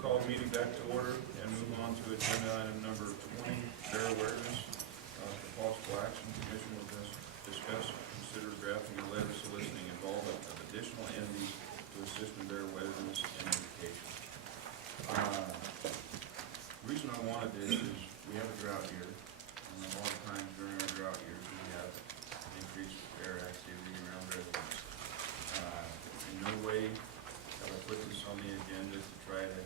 call the meeting back to order and move on to agenda item number 20, bear awareness. For possible action, the commission will discuss and consider drafting a letter soliciting involvement of additional entities to assist in bear awareness and education. The reason I wanted this is we have a drought year, and a lot of times during our drought years we have increased bear activity around residents. In no way have I put this on the agenda to try to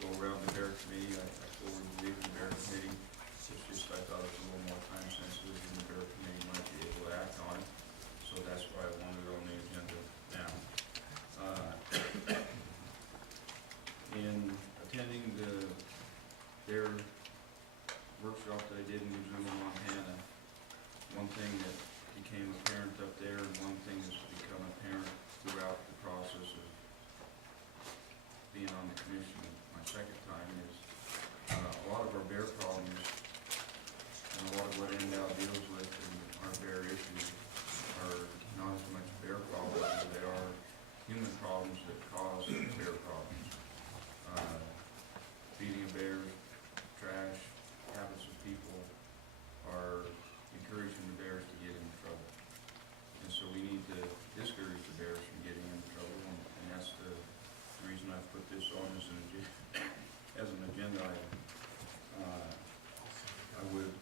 go around the bear committee. I fully believe in the bear committee. It's just I thought it was a little more time sensitive and the bear committee might be able to act on it. So that's why I wanted it on the agenda now. In attending the bear workshop that I did in Missoula, Montana, one thing that became apparent up there and one thing that's become apparent throughout the process of being on the commission my second time is a lot of our bear problems and a lot of what NDOW deals with and our bear issues are not as much bear problems as they are human problems that cause bear problems. Feeding of bears, trash, habits of people are encouraging the bears to get into trouble. And so we need to discourage the bears from getting into trouble, and that's the reason I put this on as an agenda item. I would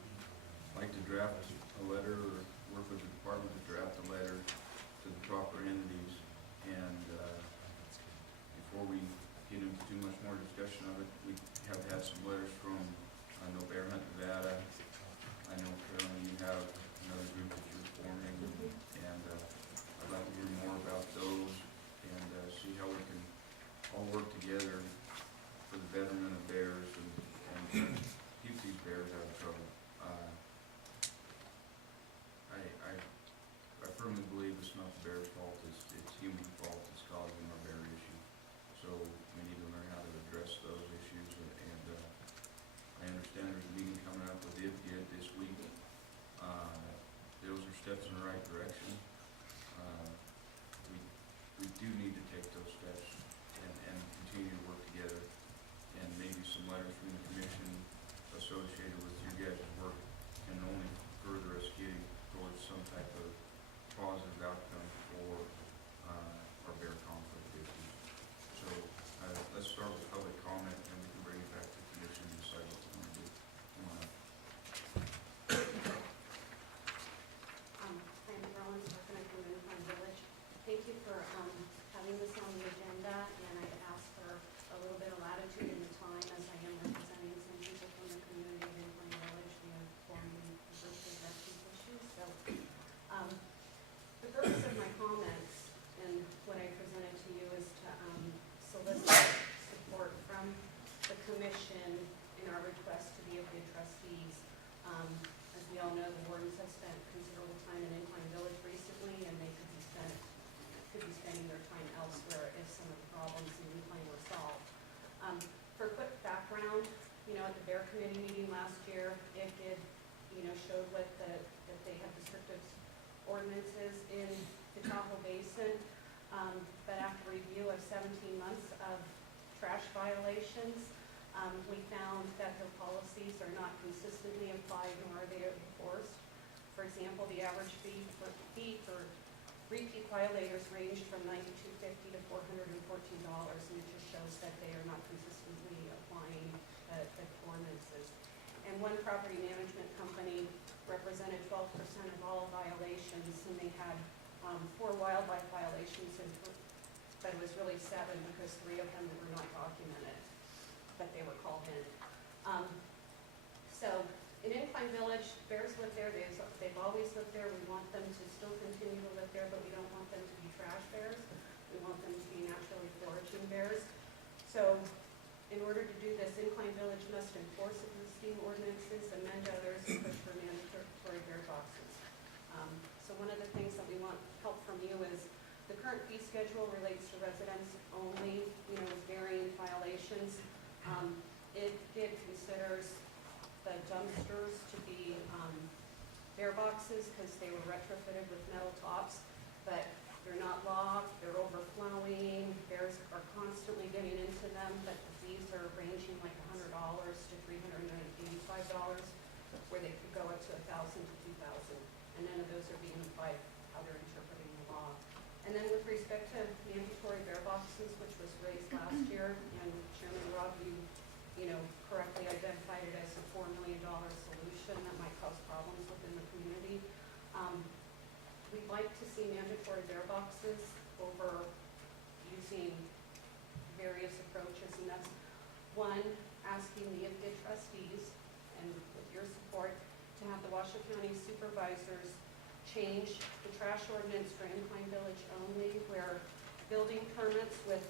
like to draft a letter or work with the department to draft a letter to the proper entities, and before we get into too much more discussion of it, we have had some letters from, I know Bear Hunt Nevada, I know Carolyn, you have another group that you're forming, and I'd like to hear more about those and see how we can all work together for the betterment of bears and keep these bears out of trouble. I firmly believe it's not the bear's fault, it's human fault that's causing our bear issue. So we need to learn how to address those issues, and I understand there's a meeting coming up with IPID this week. Those are steps in the right direction. We do need to take those steps and continue to work together, and maybe some letters from the commission associated with your guys' work can only further us getting towards some type of positive outcome for our bear conflict issues. So let's start with public comment, and we can bring it back to the commission and decide what we want to do. I'm Rollins, Coconut Community Farm Village. Thank you for having this on the agenda, and I'd ask for a little bit of latitude in the time as I am representing some people from the community of Incline Village. We have formally first addressed these issues. So the purpose of my comments and what I presented to you is to solicit support from the commission in our request to be IPID trustees. As we all know, the wardens have spent considerable time in Incline Village recently, and they could be spending their time elsewhere if some of the problems in Incline were solved. For a quick background, at the Bear Committee meeting last year, it did, showed that they have restrictive ordinances in the Tahoe Basin, but after review of 17 months of trash violations, we found that their policies are not consistently applied, nor are they enforced. For example, the average fee for repeat violators ranged from $92.50 to $414, and it just shows that they are not consistently applying the ordinances. And one property management company represented 12% of all violations, and they had 4 wildlife violations, but it was really 7 because 3 of them were not documented, but they were called in. So in Incline Village, bears live there. They've always lived there. We want them to still continue to live there, but we don't want them to be trash bears. We want them to be naturally foraging bears. So in order to do this, Incline Village must enforce existing ordinances, amend others, and push for mandatory bear boxes. So one of the things that we want help from you is the current fee schedule relates to residents only, with varying violations. It considers the dumpsters to be bear boxes because they were retrofitted with metal tops, but they're not locked, they're overflowing, bears are constantly getting into them, but the fees fees are ranging like $100 to $385, where they could go up to $1,000 to $2,000. And none of those are being applied how they're interpreting the law. And then with respect to mandatory bear boxes, which was raised last year, and Chairman Rob, you know, correctly identified it as a $4 million solution that might cause problems within the community. We'd like to see mandatory bear boxes over using various approaches, and that's one, asking the IFGID trustees, and with your support, to have the Washoe County supervisors change the trash ordinance for Incline Village only, where building permits with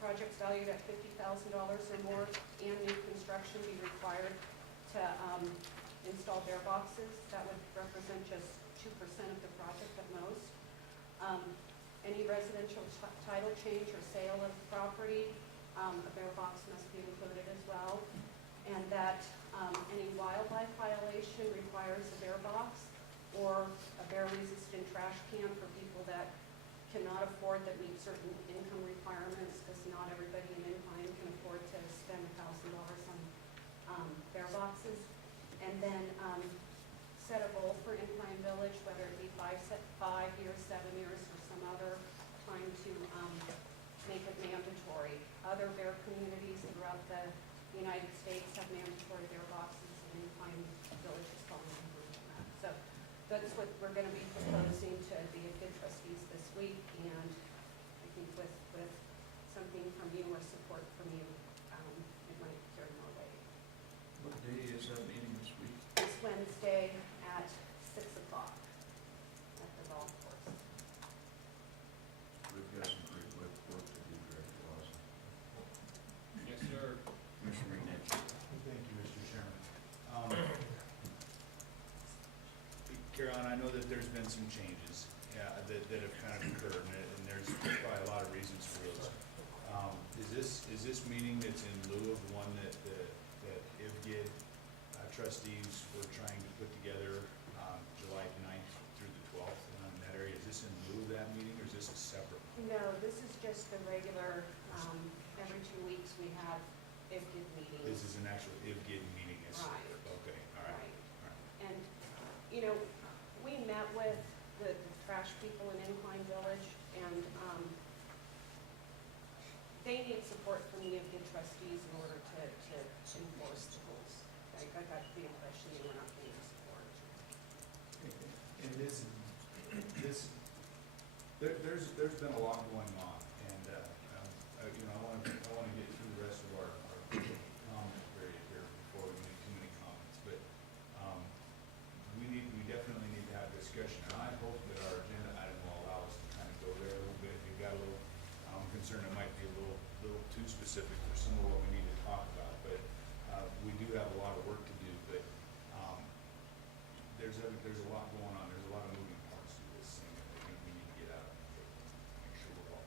projects valued at $50,000 or more and new construction be required to install bear boxes. That would represent just 2% of the project at most. Any residential title change or sale of property, a bear box must be included as well. And that any wildlife violation requires a bear box or a bear-resistant trash can for people that cannot afford, that meet certain income requirements, because not everybody in Incline can afford to spend $1,000 on bear boxes. And then set a goal for Incline Village, whether it be 5 years, 7 years, or some other time to make it mandatory. Other bear communities throughout the United States have mandatory bear boxes, and Incline Village is following through on that. So that's what we're going to be proposing to the IFGID trustees this week, and I think with something from you or support from you, it might carry more weight. What day is that meeting this week? It's Wednesday at 6 o'clock at the golf course. We've got some great work to do, Director Lawson. Yes, sir. Commissioner McNish. Thank you, Mr. Chairman. Caroline, I know that there's been some changes that have kind of occurred, and there's probably a lot of reasons for those. Is this meeting that's in lieu of the one that IFGID trustees were trying to put together July 9th through the 12th in that area? Is this in lieu of that meeting, or is this a separate one? No, this is just the regular, every 2 weeks we have IFGID meetings. This is an actual IFGID meeting. Right. Okay, all right. Right. All right. And, you know, we met with the trash people in Incline Village, and they need support from the IFGID trustees in order to enforce the rules. I got the impression they were not getting support. And there's been a lot going on, and you know, I want to get through the rest of our comment period here before we make too many comments. But we definitely need to have a discussion, and I hope that our agenda item will allow us to kind of go there a little bit. We've got a little, I'm concerned it might be a little too specific for some of what we need to talk about, but we do have a lot of work to do. But there's a lot going on. There's a lot of moving parts to this thing that I think we need to get out of it. Make sure we're all.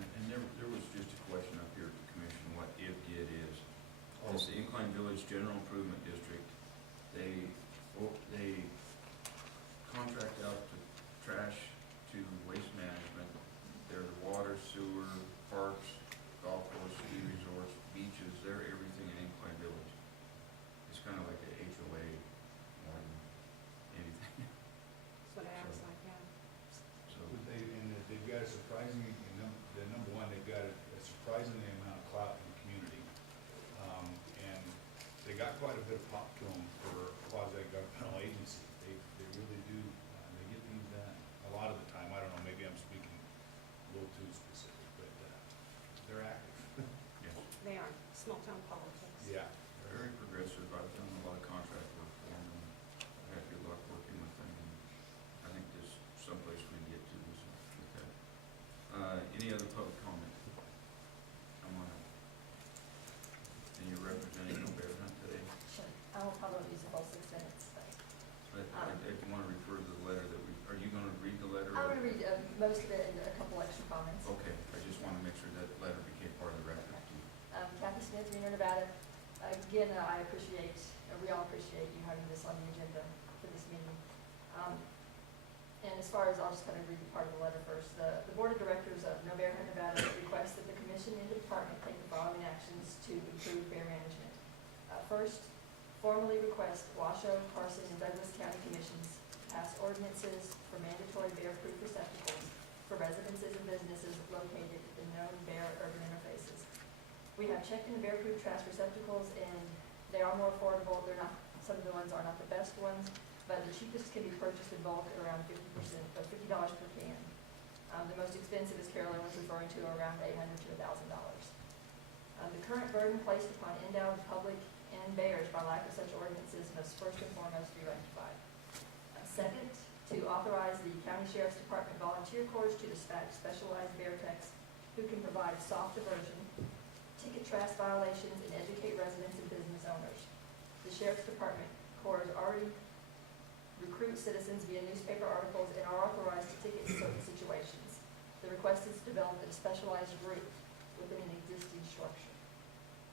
And there was just a question up here at the commission, what IFGID is. It's the Incline Village General Improvement District. They contract out to trash to waste management. They're the water, sewer, parks, golf course, ski resorts, beaches, they're everything in Incline Village. It's kind of like a HOA more than anything. That's what I was like, yeah. So, They've got a surprisingly, the number one, they've got a surprisingly amount of clout in the community. And they got quite a bit of pop to them for quasi-governmental agencies. They really do, they get things done a lot of the time. I don't know, maybe I'm speaking a little too specific, but they're active. yes, They are, small town politics. Yeah. very progressive. I've done a lot of contract work for them, and I've had good luck working with them. And I think there's someplace we can get to with that. Any other public comment? Come on up. And you're representing No Bear Hunt today? Sure. I will probably use the whole 6 minutes, but If you want to refer to the letter that are you going to read the letter? I'm going to read most of it and a couple extra comments. Okay, I just want to make sure that letter became part of the record too. Kathy Smith, Reno, Nevada. Again, I appreciate, we all appreciate you having this on the agenda for this meeting. And as far as, I'll just kind of read part of the letter first. The Board of Directors of No Bear Hunt, Nevada requests that the Commission and the Department take the following actions to improve bear management. First, formally request Washoe, Carson, and Douglas County Commissions pass ordinances for mandatory bear-proof receptacles for residences and businesses located in known bear urban interfaces. We have checked into bear-proof trash receptacles, and they are more affordable. They're not, some of the ones are not the best ones, but the cheapest can be purchased in bulk at around 50%, or $50 per can. The most expensive, as Carolyn was referring to, are around $800 to $1,000. The current burden placed upon endowed public and bears by lack of such ordinances must first and foremost be rectified. Second, to authorize the County Sheriff's Department volunteer corps to dispatch specialized bear techs who can provide soft diversion, ticket trash violations, and educate residents and business owners. The Sheriff's Department corps already recruit citizens via newspaper articles and are authorized to ticket in certain situations. The request is developed in a specialized group within an existing structure.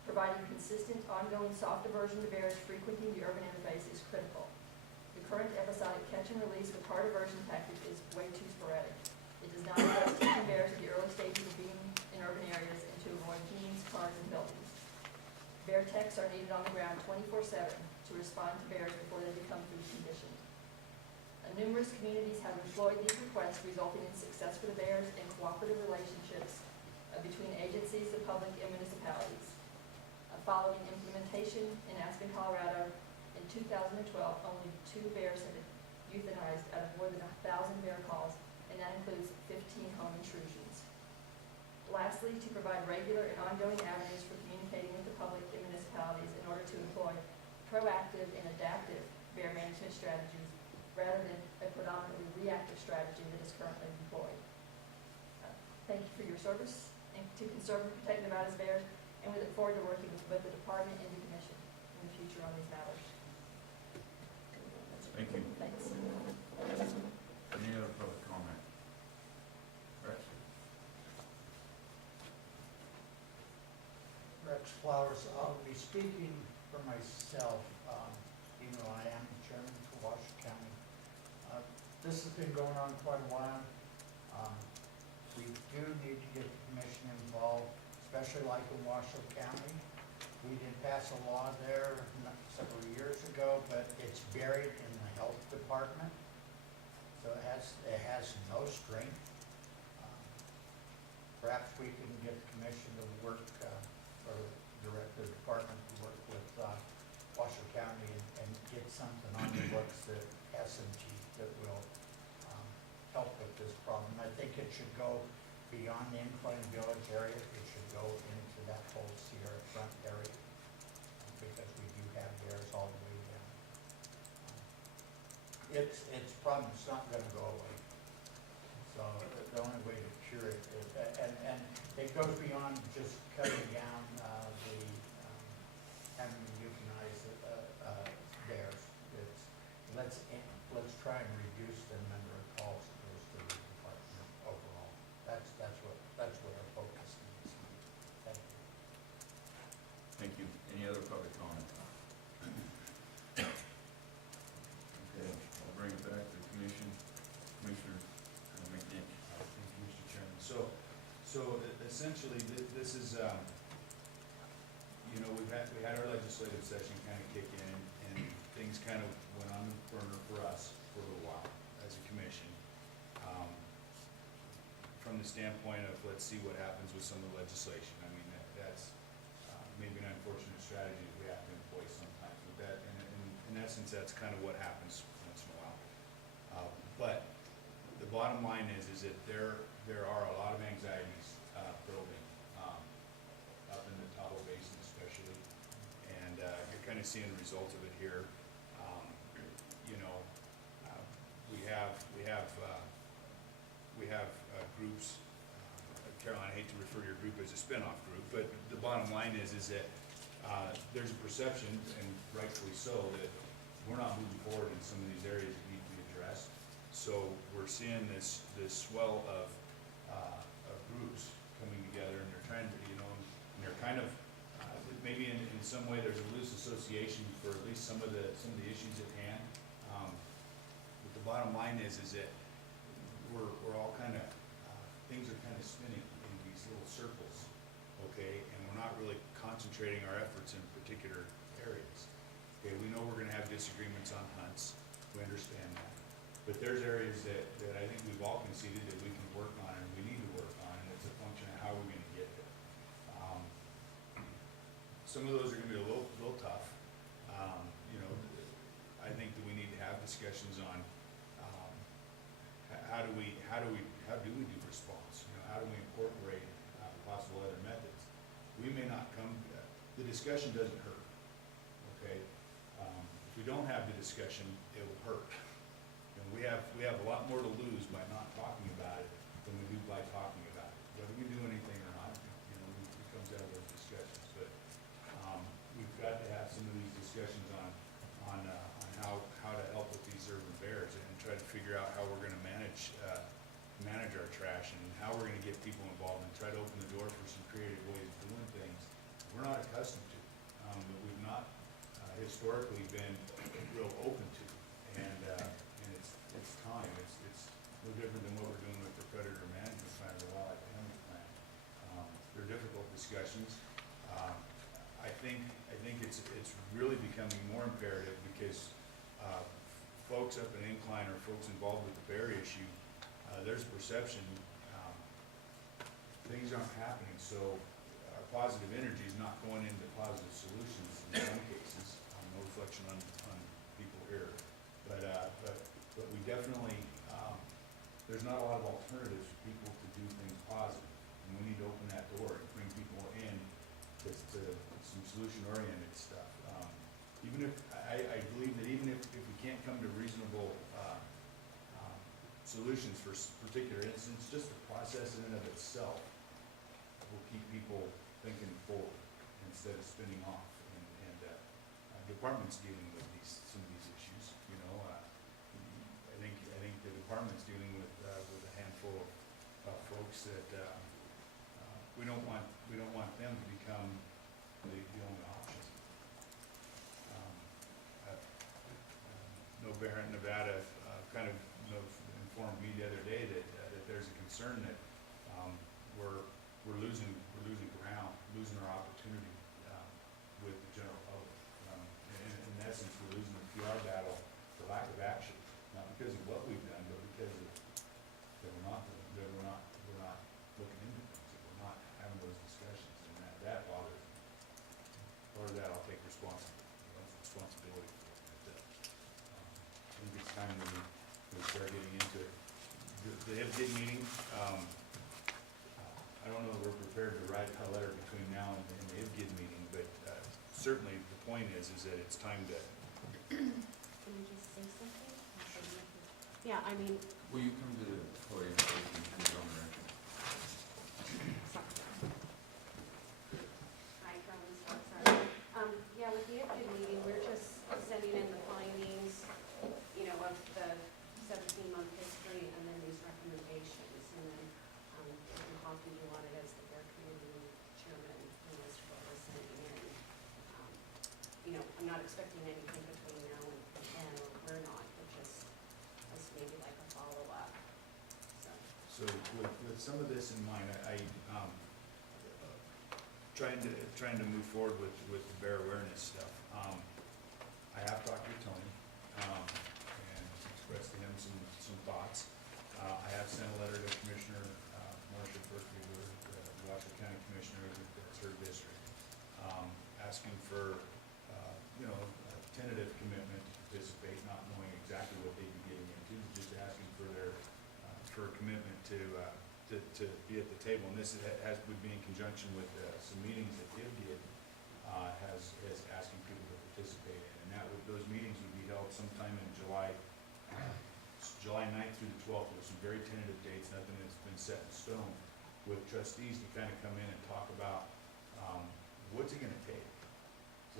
Providing consistent, ongoing soft diversion to bears frequenting the urban interface is critical. The current episodic catch and release with hard diversion tactic is way too sporadic. It does not address taking bears at the early stages of being in urban areas and to avoid teams, cars, and buildings. Bear techs are needed on the ground 24/7 to respond to bears before they become food conditioned. Numerous communities have employed these requests, resulting in success for the bears and cooperative relationships between agencies, the public, and municipalities. Following implementation in Aspen, Colorado, in 2012, only 2 bears have been euthanized out of more than 1,000 bear calls, and that includes 15 home intrusions. Lastly, to provide regular and ongoing avenues for communicating with the public and municipalities in order to employ proactive and adaptive bear management strategies rather than a predominantly reactive strategy that is currently employed. Thank you for your service and to conserve and protect Nevada's bears, and we look forward to working with both the department and the commission in the future on these matters. Thank you. Thanks. Any other public comment? Rex? Rex Flowers, I'll be speaking for myself, even though I am the chairman for Washoe County. This has been going on quite a while. We do need to get the commission involved, especially like in Washoe County. We did pass a law there several years ago, but it's buried in the health department, so it has no strength. Perhaps we can get the commission to work, or direct the department to work with Washoe County and get something on the books that SMG that will help with this problem. I think it should go beyond the Incline Village area. It should go into that whole Sierra Front area, because we do have bears all the way down. It's problem's not going to go away. So the only way to cure it is, and it goes beyond just cutting down having to euthanize bears. Let's try and reduce the number of calls that goes to the department overall. That's what our focus needs to be. Thank you. Thank you. Any other public comment? Okay, I'll bring it back to the commission. Commissioner McNish. Thank you, Mr. Chairman. So essentially, this is, we had our legislative session kind of kick in, and things kind of went on the burner for us for a little while as a commission. From the standpoint of, let's see what happens with some of the legislation. I mean, that's maybe an unfortunate strategy that we have to employ sometimes with that. And in essence, that's kind of what happens once in a while. But the bottom line is that there are a lot of anxieties building up in the Tahoe Basin especially, and you're kind of seeing the results of it here. We have groups. Caroline, I hate to refer your group as a spinoff group, but the bottom line is that there's a perception, and rightfully so, that we're not moving forward in some of these areas that need to be addressed. So we're seeing this swell of groups coming together, and they're trying to, and they're kind of maybe in some way there's a loose association for at least some of the issues at hand. But the bottom line is that we're all kind of things are kind of spinning in these little circles, okay, and we're not really concentrating our efforts in particular areas. Okay, we know we're gonna have disagreements on hunts, we understand that. But there's areas that I think we've all conceded that we can work on and we need to work on, and it's a function of how we're gonna get there. Some of those are gonna be a little tough. You know, I think that we need to have discussions on, how do we do response? You know, how do we incorporate, possible other methods? We may not come, the discussion doesn't hurt, okay? If we don't have the discussion, it will hurt. And we have a lot more to lose by not talking about it than we do by talking about it. Whether we do anything or not, you know, it comes out of those discussions. But we've got to have some of these discussions on how to help with these urban bears and try to figure out how we're gonna manage our trash and how we're gonna get people involved and try to open the door for some creative ways of doing things we're not accustomed to, that we've not historically been real open to. And it's time. It's no different than what we're doing with the predator management plan or the wildlife management plan. They're difficult discussions. I think it's really becoming more imperative because folks up in Incline or folks involved with the bear issue, there's a perception things aren't happening, so our positive energy is not going into positive solutions in some cases. No reflection on people here, but we definitely, there's not a lot of alternatives for people to do things positive, and we need to open that door and bring people in to some solution-oriented stuff. Even if, I believe that even if we can't come to reasonable solutions for particular instances, just the process in and of itself will keep people thinking forward instead of spinning off. And departments dealing with some of these issues, you know, I think the department's dealing with a handful of folks that we don't want them to become the only option. No Bear Hunt Nevada kind of informed me the other day that there's a concern that we're losing ground, losing our opportunity with the general public. In essence, we're losing the PR battle for lack of action, not because of what we've done, but because of that we're not looking into things, that we're not having those discussions, and that bothers me. Part of that I'll take responsibility for. But, I think it's time that we start getting into it. The IFGIT meeting, I don't know if we're prepared to write a letter between now and the IFGIT meeting, but certainly the point is that it's time to. Can I just say something? Yeah, I mean, Will you come to the podium so you can put it on the record? hi, Carolyn Stark, sorry. Yeah, with the IFGID meeting, we're just sending in the findings, you know, of the 17-month history and then these recommendations. And then, Hoppy, you wanted as the Bear Committee Chairman, and that's what we're sending in. You know, I'm not expecting anything between now and then, or we're not, but just as maybe like a follow-up, so. So with some of this in mind, I trying to move forward with the bear awareness stuff. I have talked to Tony and expressed to him some thoughts. I have sent a letter to Commissioner Marcia Berkeley, the Washoe County Commissioner, that's her district, asking for a tentative commitment to participate, not knowing exactly what they'd be getting into, just asking for for a commitment to be at the table. And this would be in conjunction with some meetings that IFGID has asking people to participate in. And those meetings would be held sometime in July 9th through the 12th. There's some very tentative dates, nothing that's been set in stone, with trustees to kind of come in and talk about what's it going to take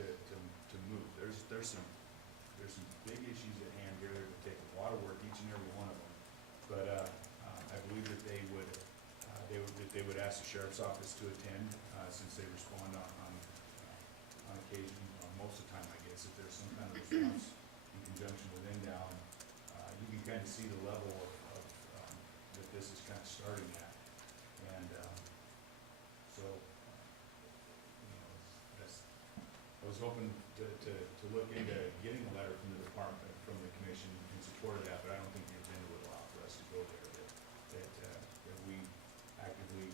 to move. There's some big issues at hand here that would take a lot of work, each and every one of them. But I believe that they would ask the sheriff's office to attend, since they respond on occasion, most of the time, I guess, if there's some kind of response in conjunction with NDOW. You can kind of see the level of that this is kind of starting at. And so, hoping to look into getting a letter from the department, from the commission in support of that, but I don't think the agenda would allow for us to go there, that we actively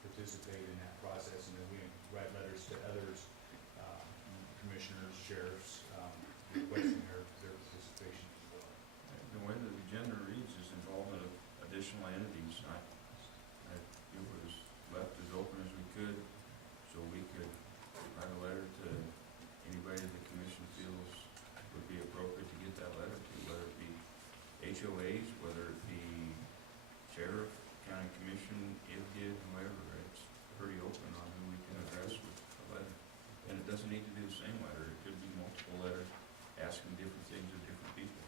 participate in that process, and that we write letters to others, commissioners, sheriffs, requesting their participation as well. The way the agenda reads is involvement of additional entities. It was left as open as we could, so we could write a letter to anybody the commission feels would be appropriate to get that letter to, whether it be HOAs, whether it be sheriff, county commission, IFGID, whoever. It's pretty open on who we can address with a letter. And it doesn't need to be the same letter. It could be multiple letters asking different things of different people.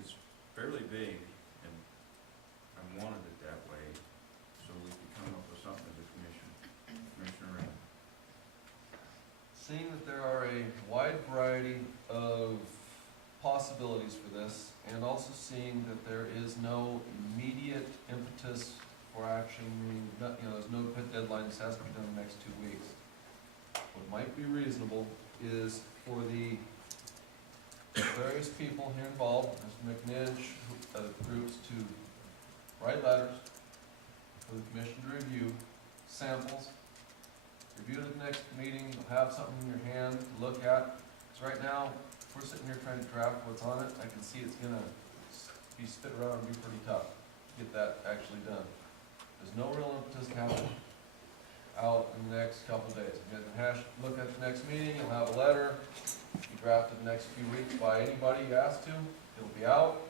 It's fairly big, and I wanted it that way, so we could come up with something as a commission. Commissioner Ray. Seeing that there are a wide variety of possibilities for this, and also seeing that there is no immediate impetus for action, meaning, there's no deadline, this has to be done in the next 2 weeks. What might be reasonable is for the various people here involved, Mr. McNinch, groups, to write letters for the commission to review, samples, review it at the next meeting, you'll have something in your hand to look at. Because right now, if we're sitting here trying to draft what's on it, I can see it's gonna be spit around and be pretty tough to get that actually done. There's no real impetus to have it out in the next couple of days. You guys can look at the next meeting, you'll have a letter, be drafted the next few weeks by anybody you ask to, it'll be out.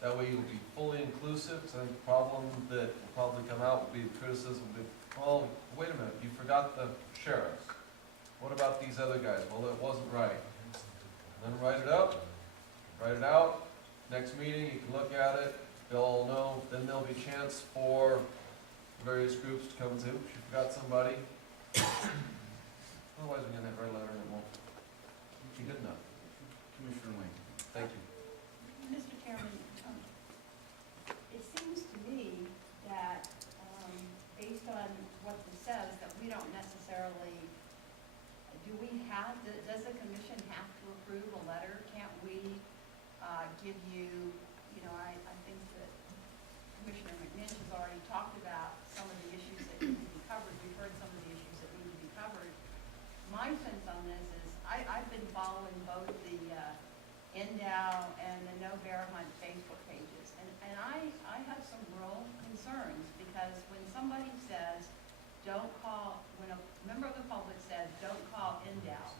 That way you'll be fully inclusive, because I think the problem that will probably come out will be the criticism will be, well, wait a minute, you forgot the sheriffs. What about these other guys? Well, it wasn't right. Then write it up, write it out, next meeting, you can look at it, they'll all know, then there'll be a chance for various groups to come and say, oops, you forgot somebody. Otherwise, we're gonna have our letter and it won't be good enough. Commissioner Wayne. Thank you. Mr. Chairman, it seems to me that, based on what this says, that we don't necessarily, does the commission have to approve a letter? Can't we give you, I think that Commissioner McNinch has already talked about some of the issues that need to be covered. We've heard some of the issues that need to be covered. My sense on this is, I've been following both the NDOW and the No Bear Hunt Facebook pages, and I have some real concerns, because when somebody says, don't call, when a member of the public says, don't call NDOW,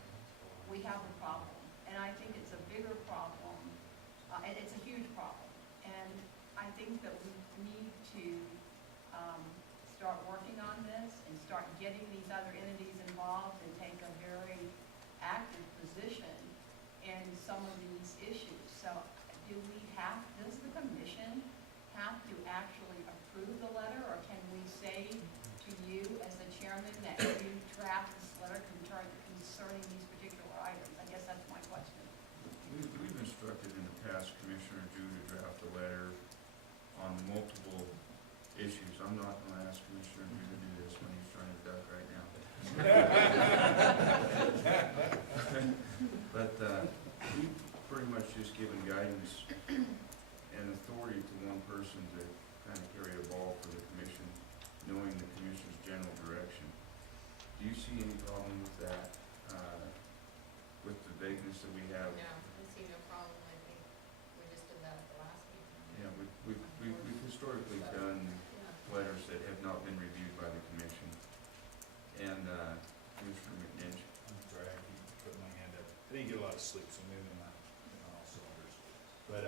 we have a problem. And I think it's a bigger problem, and it's a huge problem. And I think that we need to start working on this and start getting these other entities involved and take a very active position in some of these issues. So does the commission have to actually approve the letter, or can we say to you as the chairman that you draft this letter concerning these particular items? I guess that's my question. We've instructed in the past Commissioner Drew to draft a letter on multiple issues. I'm not going to ask Commissioner Drew to do this when he's trying to duck right now. But we've pretty much just given guidance and authority to one person to kind of carry a ball for the commission, knowing the commission's general direction. Do you see any problem with that, with the vagueness that we have? No, I see no problem. I think we just did that at the last meeting. Yeah, we've historically done Yeah. letters that have not been reviewed by the commission. And, Commissioner McNinch. I'm sorry, I keep putting my hand up. I didn't get a lot of sleep, so maybe I'm not on all cylinders. But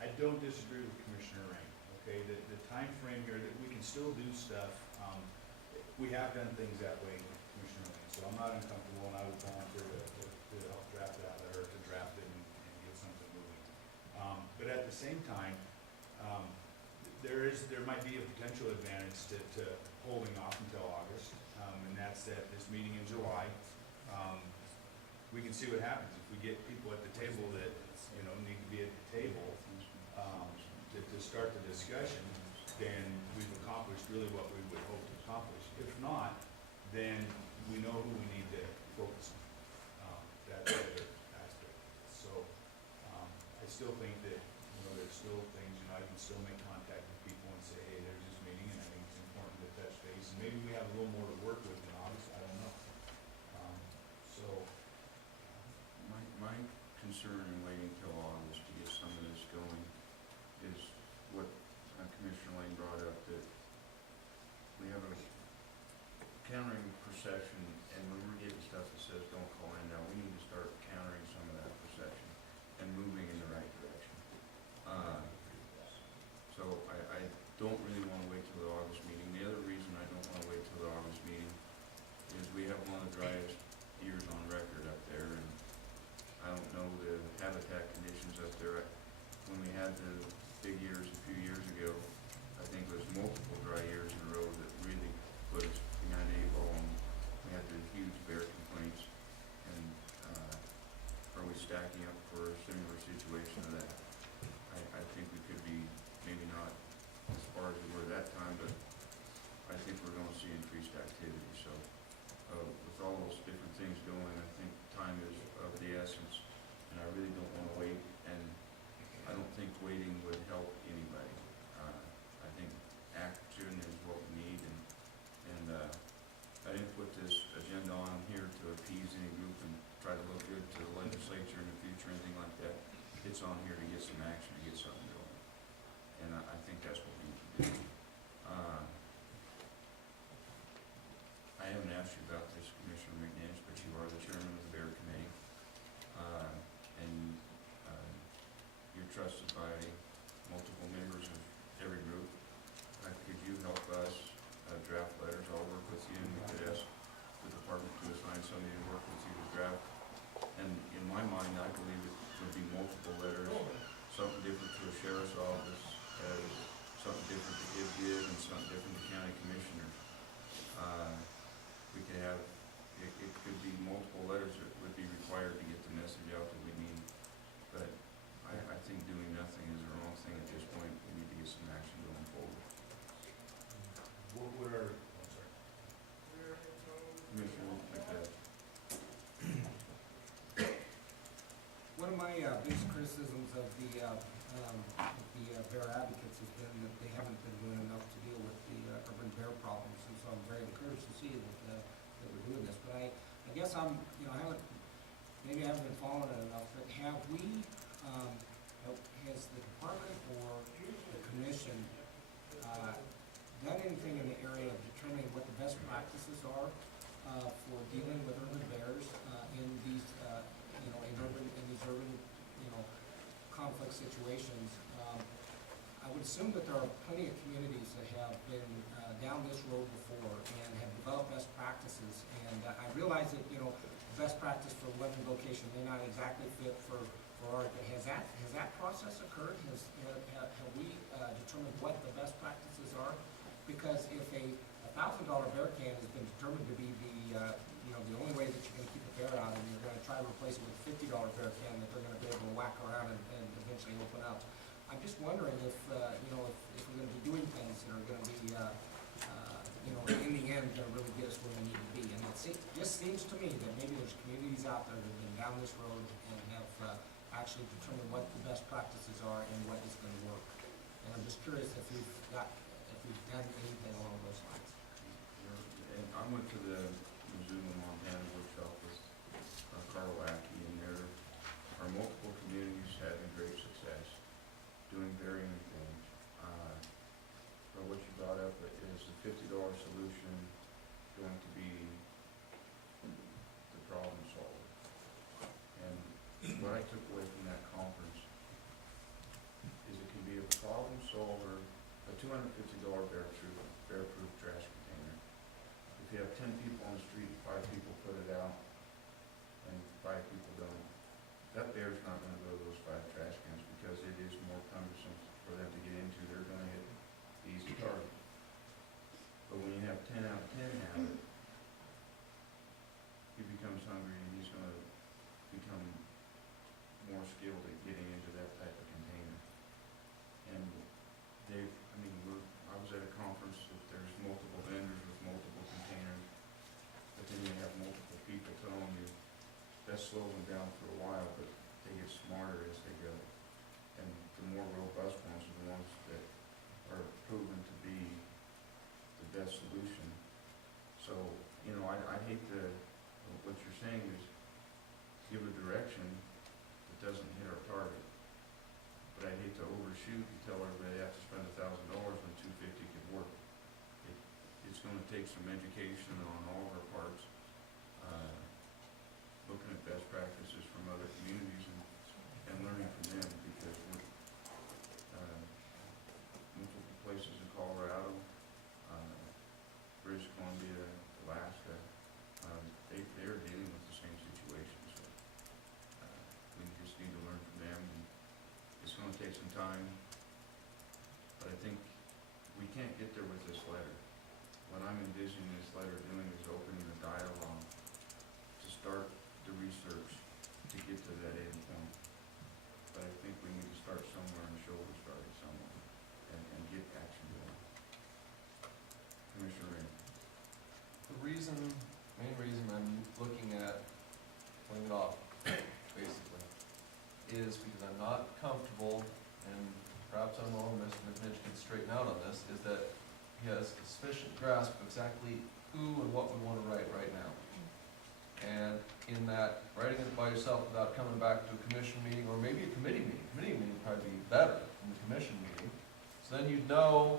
I don't disagree with Commissioner Rain, okay? The time frame here, that we can still do stuff. We have done things that way, Commissioner Rain, so I'm not uncomfortable, and I would volunteer to help draft that letter, to draft it and get something moving. But at the same time, there might be a potential advantage to holding off until August, and that's at this meeting in July. We can see what happens. If we get people at the table that, need to be at the table, to start the discussion, then we've accomplished really what we would hope to accomplish. If not, then we know who we need to focus on, that other aspect. So, I still think that, there's still things, I can still make contact with people and say, hey, there's this meeting, and I think it's important to touch base, and maybe we have a little more to work with in August, I don't know. So, My concern in waiting till August to get some of this going is what Commissioner Lane brought up, that we have a countering perception, and when we're getting stuff that says don't call in now, we need to start countering some of that perception and moving in the right direction. So I don't really wanna wait till the August meeting. The other reason I don't wanna wait till the August meeting is we have one of the driest years on record up there, and I don't know the habitat conditions up there. When we had the big years a few years ago, I think it was multiple dry years in a row that really put us behind the eight ball, and we had the huge bear complaints. And, are we stacking up for a similar situation to that? I think we could be, maybe not as far as we were that time, but I think we're gonna see increased activity. So, with all those different things going, I think time is of the essence, and I really don't wanna wait, and I don't think waiting would help anybody. I think action is what we need, and I didn't put this agenda on here to appease any group and try to look good to the legislature in the future, or anything like that. It's on here to get some action, to get something going, and I think that's what we need to do. I haven't asked you about this, Commissioner McNinch, but you are the chairman of the Bear Committee, and you're trusted by multiple members of every group. Could you help us draft letters? I'll work with you, and we could ask the department to assign somebody to work with you to draft. And in my mind, I believe it would be multiple letters, something different to a sheriff's office, something different to IBGID, and something different to county commissioners. We could have, it could be multiple letters that would be required to get the message out that we need. But I think doing nothing is the wrong thing at this point. We need to get some action going forward. what are, I'm sorry. Commissioner McNabb. One of my biggest criticisms of the bear advocates has been that they haven't been doing enough to deal with the urban bear problems, and so I'm very encouraged to see that we're doing this. But I guess I haven't been following it enough, but have we, has the department or the commission done anything in the area of determining what the best practices are for dealing with urban bears in these urban conflict situations? I would assume that there are plenty of communities that have been down this road before and have developed best practices. And I realize that, best practice for one location may not exactly fit for ours, but has that process occurred? Have we determined what the best practices are? Because if a $1,000 bear can has been determined to be the only way that you're going to keep a bear out, and you're going to try to replace it with a $50 bear can that they're going to be able to whack around and eventually open up. I'm just wondering if we're going to be doing things that are going to be, in the end, going to really get us where we need to be. And it just seems to me that maybe there's communities out there that have been down this road and have actually determined what the best practices are and what is going to work. And I'm just curious if we've done anything along those lines. And I went to the Missoula, Montana workshop with Carl Lackey, and there are multiple communities having great success, doing varying things. But what you brought up is the $50 solution going to be the problem solver. And what I took away from that conference is it can be a problem solver, a $250 bear-proof trash container. If you have 10 people on the street, 5 people put it out, and 5 people don't, that bear's not gonna go to those 5 trash cans because it is more cumbersome for them to get into. They're gonna hit the easy target. But when you have 10 out of 10 have it, he becomes hungry, and he's gonna become more skilled at getting into that type of container. And I saying is give a direction that doesn't hit our target. But I hate to overshoot and tell everybody they have to spend $1,000 when 250 could work. It's gonna take some education on all of our parts, looking at best practices from other communities and learning from them, because we're, multiple places in Colorado, British Columbia, Alaska, they're dealing with the same situation, so, we just need to learn from them, and it's gonna take some time, but I think we can't get there with this letter. What I'm envisioning this letter doing is opening the dialogue to start the research to get to that end point. But I think we need to start somewhere and show we're starting somewhere and get action going. Commissioner Ray. The main reason I'm looking at pulling it off, basically, is because I'm not comfortable, and perhaps I don't know, Mr. McNitch can straighten out on this, is that he has a sufficient grasp of exactly who and what we want to write right now. And in that, writing it by yourself without coming back to a commission meeting, or maybe a committee meeting would probably be better than the commission meeting. So then you'd know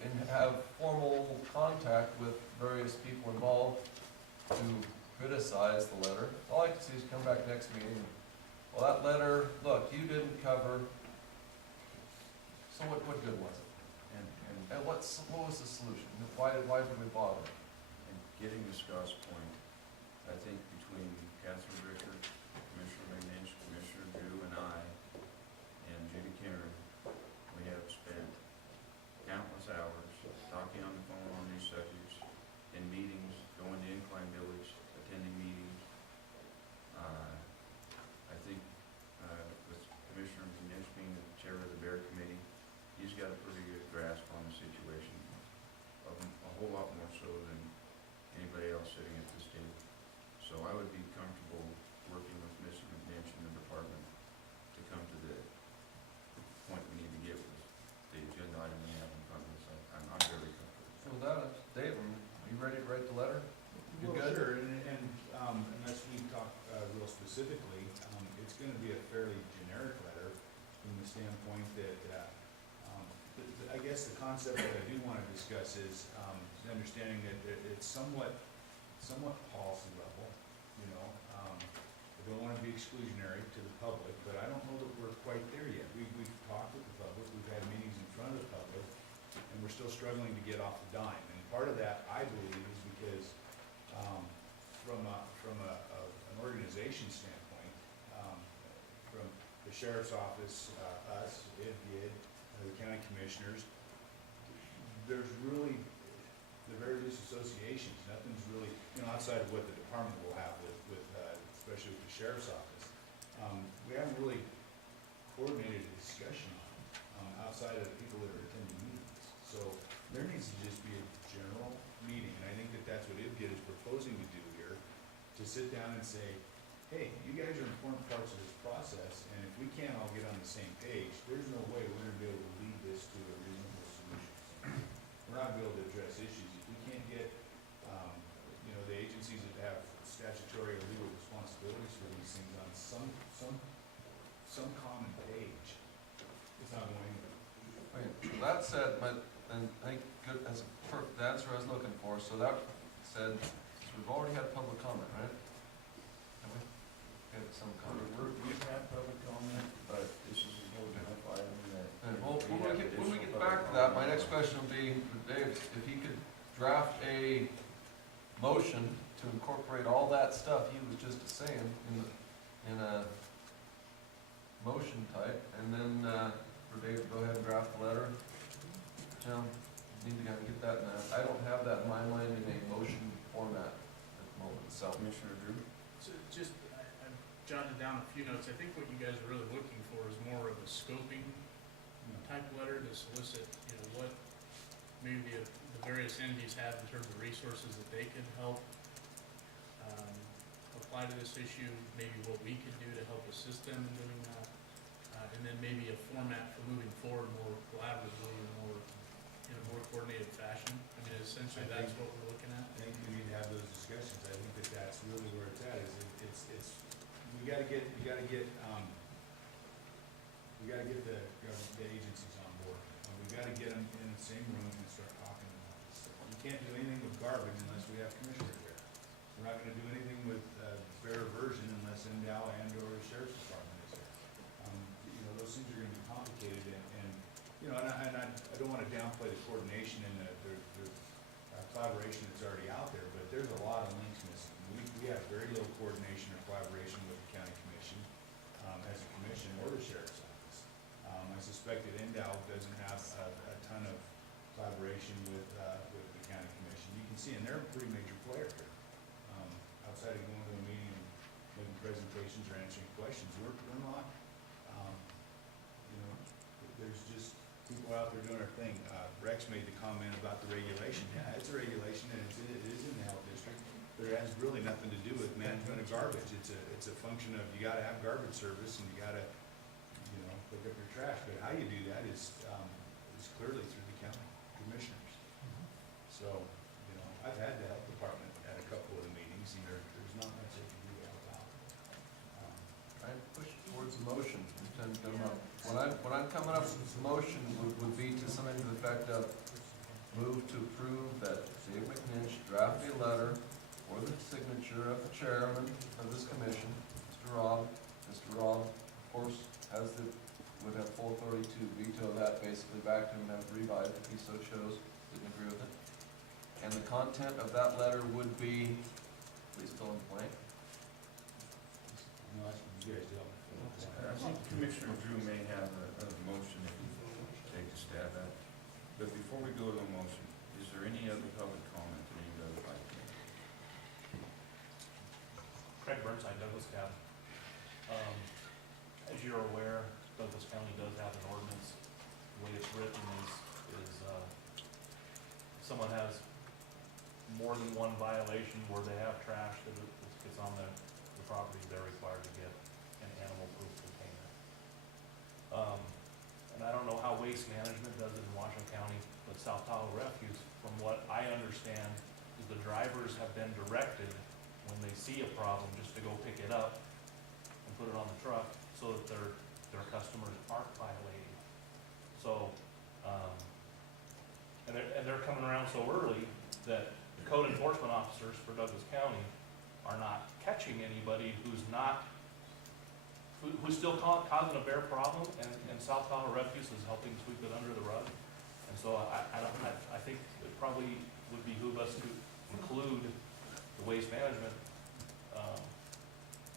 and have formal contact with various people involved to criticize the letter. All I can see is come back next meeting, well, that letter, look, you didn't cover, so what good was it? And what was the solution? Why did we bother? And getting to Scott's point, I think between Catherine Ricker, Commissioner McNinch, Commissioner Drew, and I, and Judy Karen, we have spent countless hours talking on the phone on these subjects, in meetings, going to Incline Village, attending meetings. I think, with Commissioner McNinch being the chair of the Bear Committee, he's got a pretty good grasp on the situation, a whole lot more so than anybody else sitting at this table. So I would be comfortable working with Mr. McNinch and the department to come to the point we need to get with the agenda item we have in front of us. I'm very comfortable. So with that, Dave, are you ready to write the letter? You Well, good? sure, and unless we talk real specifically, it's gonna be a fairly generic letter from the standpoint that, I guess the concept that I do wanna discuss is, understanding that it's somewhat policy level, you know. I don't wanna be exclusionary to the public, but I don't know that we're quite there yet. We've talked with the public, we've had meetings in front of the public, and we're still struggling to get off the dime. And part of that, I believe, is because, from an organization standpoint, from the sheriff's office, us, the county commissioners, there's really, the very loose associations, nothing's really, you know, outside of what the department will have with especially with the sheriff's office. We haven't really coordinated a discussion on outside of the people that are attending meetings. So there needs to just be a general meeting, and I think that that's what IBGIT is proposing to do here, to sit down and say, hey, you guys are important parts of this process, and if we can't all get on the same page, there's no way we're gonna be able to lead this to a reasonable solution. We're not gonna be able to address issues if we can't get, you know, the agencies that have statutory or legal responsibilities for these things on some common page. It's not going anywhere. Okay, so that said, and I think good, that's a perfect answer I was looking for. So that said, so we've already had public comment, right? Have we? Had some comment. We've had public comment, but this is a whole different item that. And well, we when have we get additional back to public that, my comment. next question will be, Dave, if he could draft a motion to incorporate all that stuff he was just saying in a motion type, and then, for Dave to go ahead and draft the letter. Jim, need to kind of get that in a, I don't have that in my mind in a motion format at the moment, so. Commissioner Drew? So just, I've jotted down a few notes. I think what you guys are really looking for is more of a scoping type letter to solicit, you know, what maybe the various entities have in terms of resources that they could help apply to this issue, maybe what we could do to help assist them in doing that, and then maybe a format for moving forward more collaboratively and more, in a more coordinated fashion. I mean, essentially, that's what we're looking at. I think we need to have those discussions. I think that that's really where it's at, is it's, we gotta get the, you know, the agencies on board. And we gotta get them in the same room and start talking about this stuff. You can't do anything with garbage unless we have commissioners there. We're not gonna do anything with, bear version unless NDOW and or the sheriff's department is there. You know, those things are gonna be complicated and, you know, and I don't wanna downplay the coordination and the collaboration that's already out there, but there's a lot of links missing. We have very little coordination or collaboration with the county commission, as a commission, or the sheriff's office. I suspect that NDOW doesn't have a ton of collaboration with the county commission. You can see, and they're a pretty major player here. Outside of going to a meeting and making presentations or answering questions, we're not, you know, there's just people out there doing their thing. Rex made the comment about the regulation. Yeah, it's a regulation and it is in the health district, but it has really nothing to do with management of garbage. It's a function of, you gotta have garbage service and you gotta, you know, pick up your trash. But how you do that is clearly through the county commissioners. So, you know, I've had the health department at a couple of the meetings and there's not much they can do to help out. Try and push towards a motion, and come up. What I'm coming up with a motion would be to something to the effect of, move to approve that Dave McNinch draft a letter for the signature of the chairman of this commission, Mr. Robb. Mr. Robb, of course, would have full authority to veto that basically back to him and have it revised if he so chose, didn't agree with it. And the content of that letter would be, please fill in the blank. No, that's what you guys do. I think Commissioner Drew may have a motion that he can take a stab at. But before we go to a motion, is there any other public comment that anybody would like to make? Craig Burnside, Douglas County. As you're aware, Douglas County does have an ordinance. The way it's written is if someone has more than one violation where they have trash that gets on the property, they're required to get an animal-proof container. And I don't know how Waste Management does it in Washington County, but South Tahoe Refuse, from what I understand, is the drivers have been directed when they see a problem just to go pick it up and put it on the truck so that their customers aren't violating. So, and they're coming around so early that the code enforcement officers for Douglas County are not catching anybody who's still causing a bear problem, and South Tahoe Refuse is helping sweep it under the rug. And so I think it probably would behoove us to include the waste management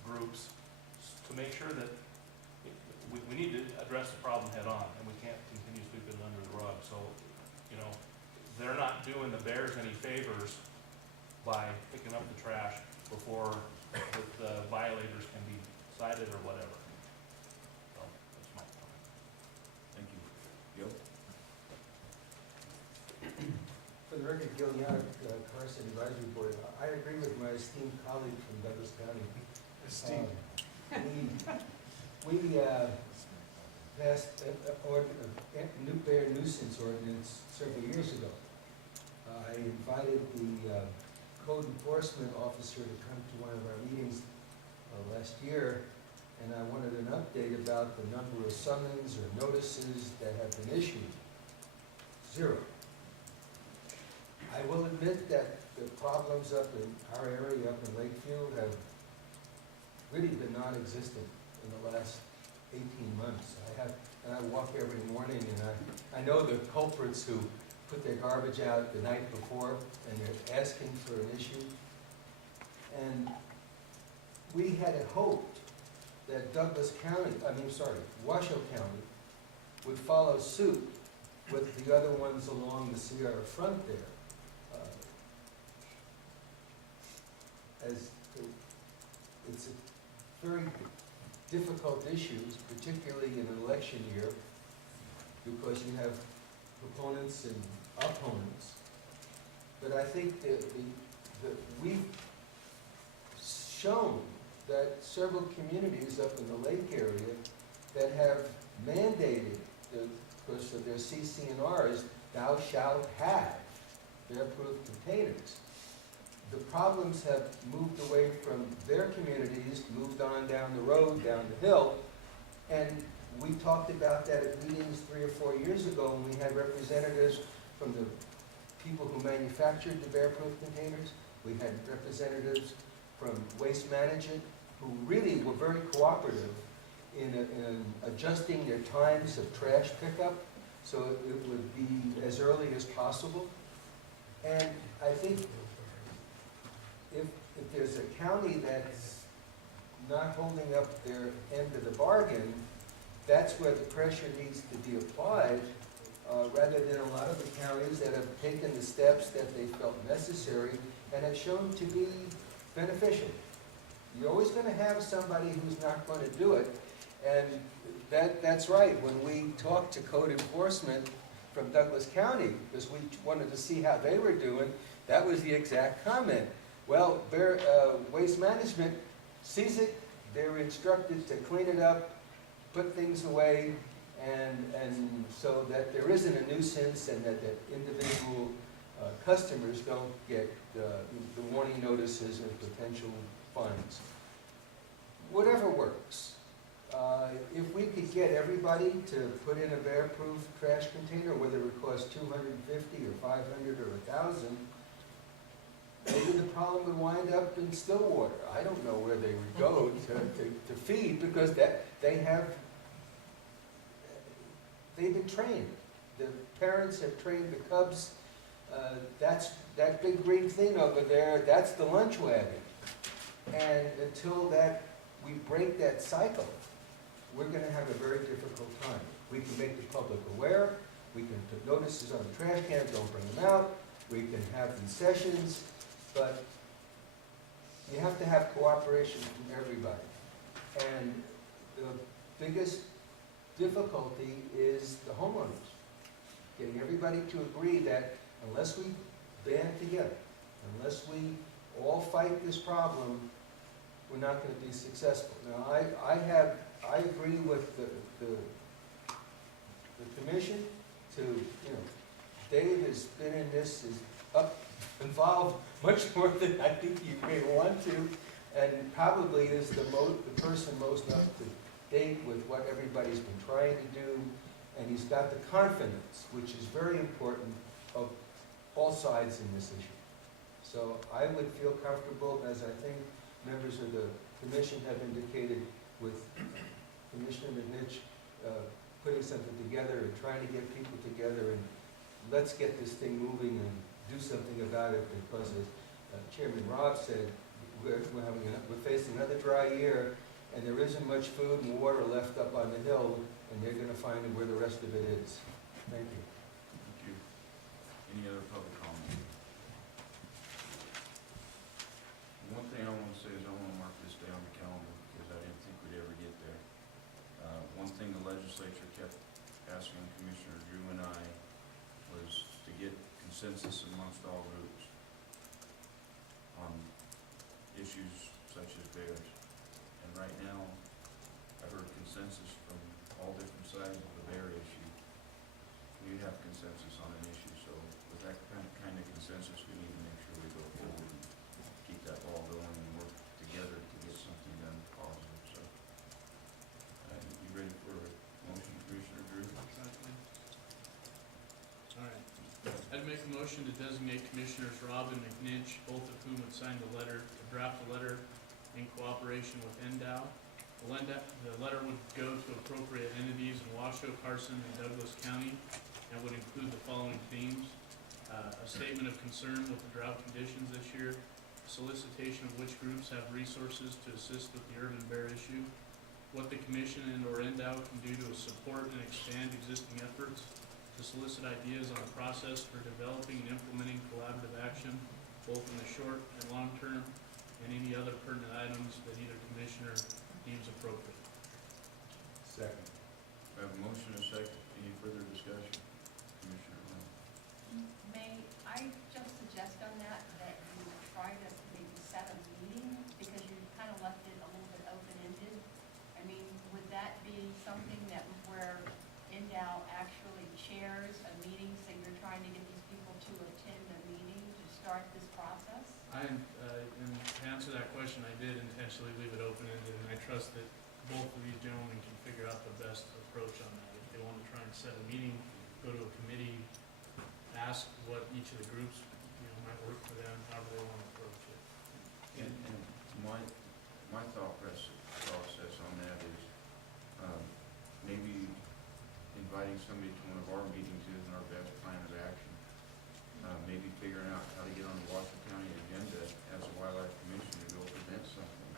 groups to make sure that we need to address the problem head on, and we can't continue sweeping it under the rug. So, you know, they're not doing the bears any favors by picking up the trash before the violators can be cited or whatever. So, that's my comment. Thank you. Gil? For the record, Gil Yannick, Carson Advisory Board, I agree with my esteemed colleague from Douglas County. We passed a bear nuisance ordinance several years ago. I invited the code enforcement officer to come to one of our meetings last year, and I wanted an update about the number of summons or notices that have been issued. 0. I will admit that the problems up in our area, up in Lakefield, have really been non-existent in the last 18 months. And I walk every morning, and I know the culprits who put their garbage out the night before, and they're asking for an issue. And we had hoped that Washoe County would follow suit with the other ones along the Sierra front there. It's a very difficult issue, particularly in an election year, because you have proponents and opponents. But I think that we've shown that several communities up in the lake area that have mandated, because of their CC&Rs, thou shalt have bear-proof containers. the problems have moved away from their communities, moved on down the road, down the hill. And we talked about that at meetings 3 or 4 years ago when we had representatives from the people who manufactured the bear-proof containers. We had representatives from Waste Management who really were very cooperative in adjusting their times of trash pickup so it would be as early as possible. And I think if there's a county that's not holding up their end of the bargain, that's where the pressure needs to be applied, rather than a lot of the counties that have taken the steps that they felt necessary and have shown to be beneficial. You're always going to have somebody who's not going to do it, and that's right. When we talked to code enforcement from Douglas County, because we wanted to see how they were doing, that was the exact comment. Well, Waste Management sees it, they're instructed to clean it up, put things away, and so that there isn't a nuisance and that individual customers don't get the warning notices and potential fines. Whatever works. If we could get everybody to put in a bear-proof trash container, whether it costs $250 or $500 or $1,000, maybe the problem would wind up in Stillwater. I don't know where they would go to feed, because they've been trained. The parents have trained the cubs. That big green thing over there, that's the lunch wagon. And until we break that cycle, we're going to have a very difficult time. We can make the public aware. We can put notices on the trash cans, don't bring them out. We can have these sessions, but you have to have cooperation from everybody. And the biggest difficulty is the homeowners. Getting everybody to agree that unless we band together, unless we all fight this problem, we're not going to be successful. Now, I agree with the commission to, Dave has been in this, is involved much more than I think you may want to, and probably is the person most up to date with what everybody's been trying to do, and he's got the confidence, which is very important, of all sides in this issue. So I would feel comfortable, as I think members of the commission have indicated, with Commissioner McNitch putting something together and trying to get people together, and let's get this thing moving and do something about it, because as Chairman Robb said, we're facing another dry year, and there isn't much food and water left up on the hill, and they're going to find where the rest of it is. Thank you. Thank you. Any other public comment? One thing I want to say is I want to mark this day on the calendar, because I didn't think we'd ever get there. One thing the legislature kept asking Commissioner Drew and I was to get consensus amongst all groups on issues such as bears. And right now, I heard consensus from all different sides of the bear issue. We have consensus on an issue, so with that kind of consensus, we need to make sure we go forward and keep that ball going and work together to get something done positive. So, you ready for a motion, Commissioner Drew? All right. I'd make a motion to designate Commissioners Robb and McNinch, both of whom would sign the letter, to draft a letter in cooperation with NDOW. The letter would go to appropriate entities in Washoe, Carson, and Douglas County, and would include the following themes: a statement of concern with the drought conditions this year, solicitation of which groups have resources to assist with the urban bear issue, what the commission and/or NDOW can do to support and expand existing efforts, to solicit ideas on a process for developing and implementing collaborative action, both in the short and long term, and any other pertinent items that either commissioner deems appropriate. Second. We have a motion and a second. Any further discussion? Commissioner Lynn? May I just suggest on that you try to maybe set a meeting, because you kind of left it a little bit open-ended? I mean, would that be something that where NDOW actually chairs a meeting, so you're trying to get these people to attend a meeting to start this process? I and to answer that question, I did intentionally leave it open-ended, and I trust that both of these gentlemen can figure out the best approach on that. If they want to try and set a meeting, go to a committee, ask what each of the groups, might work for them, however they want to approach it. And my thought process on that is, maybe inviting somebody to one of our meetings isn't our best plan of action. Maybe figuring out how to get on the Washington County agenda as a wildlife commission to go present something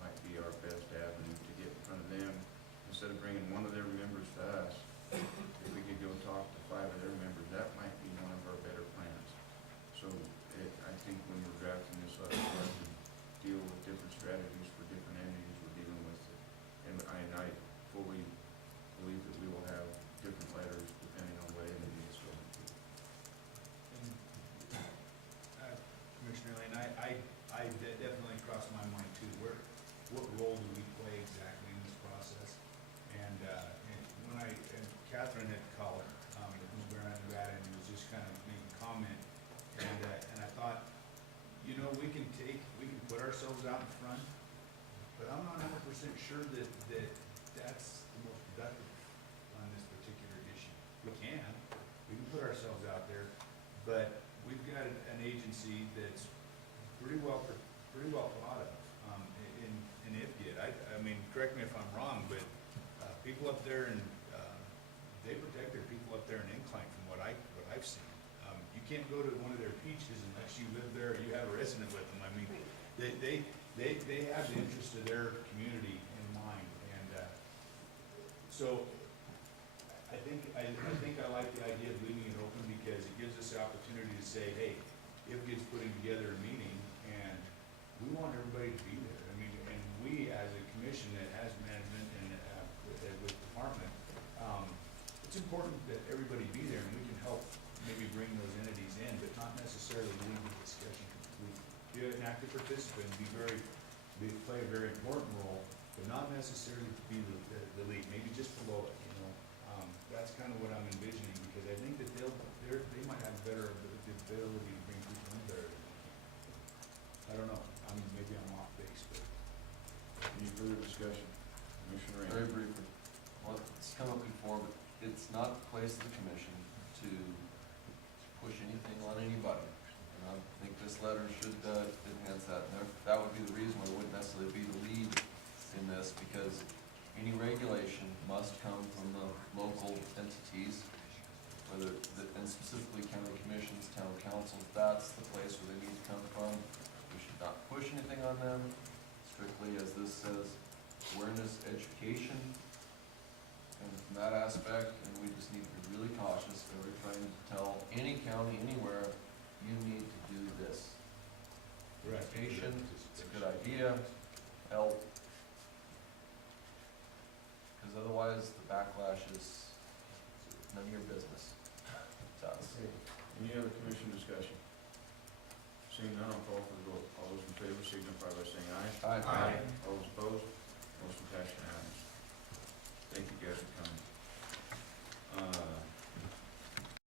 might be our best avenue to get in front of them. Instead of bringing one of their members to us, if we could go talk to 5 of their members, that might be one of our better plans. So I think when we're drafting this letter, we have to deal with different strategies for different entities we're dealing with. And I fully believe that we will have different letters depending on what entity it's going to. Commissioner Lane, that definitely crossed my mind too. What role do we play exactly in this process? And Catherine had called, who's where I'm at, and was just kind of making a comment. And I thought, we can put ourselves out in front, but I'm not 100% sure that that's the most productive on this particular issue. We can put ourselves out there, but we've got an agency that's pretty well thought of, in IFGID. I mean, correct me if I'm wrong, but, people up there they protect their people up there in Incline from what I've seen. You can't go to one of their beaches unless you live there or you have a resident with them. I mean, they have the interest of their community in mind, and, so I think I like the idea of leaving it open because it gives us the opportunity to say, hey, IFGID's putting together a meeting and we want everybody to be there. I mean, and we as a commission that has management and with department, it's important that everybody be there and we can help maybe bring those entities in, but not necessarily lead the discussion completely. Be an active participant, play a very important role, but not necessarily to be the lead, maybe just below it, That's kind of what I'm envisioning, because I think that they might have better the ability to bring people in better than we can. I don't know, maybe I'm off base, but. Any further discussion? Commissioner Very Raymond? briefly, well, it's come up before, but it's not the place of the commission to push anything on anybody. And I think this letter should enhance that. And that would be the reason why it wouldn't necessarily be the lead in this, because any regulation must come from the local entities, and specifically county commissions, town councils. That's the place where they need to come from. We should not push anything on them, strictly as this says, awareness, education, and from that aspect, and we just need to be really cautious when we're trying to tell any county, anywhere, you need to do this. Education, it's a good idea, help, because otherwise the backlash is none of your business to us. Any other commission discussion? Seeing none, I'll call for the vote. All those in favor signify by saying aye. Aye. All those opposed? Motion passed unanimously. Thank you, guys.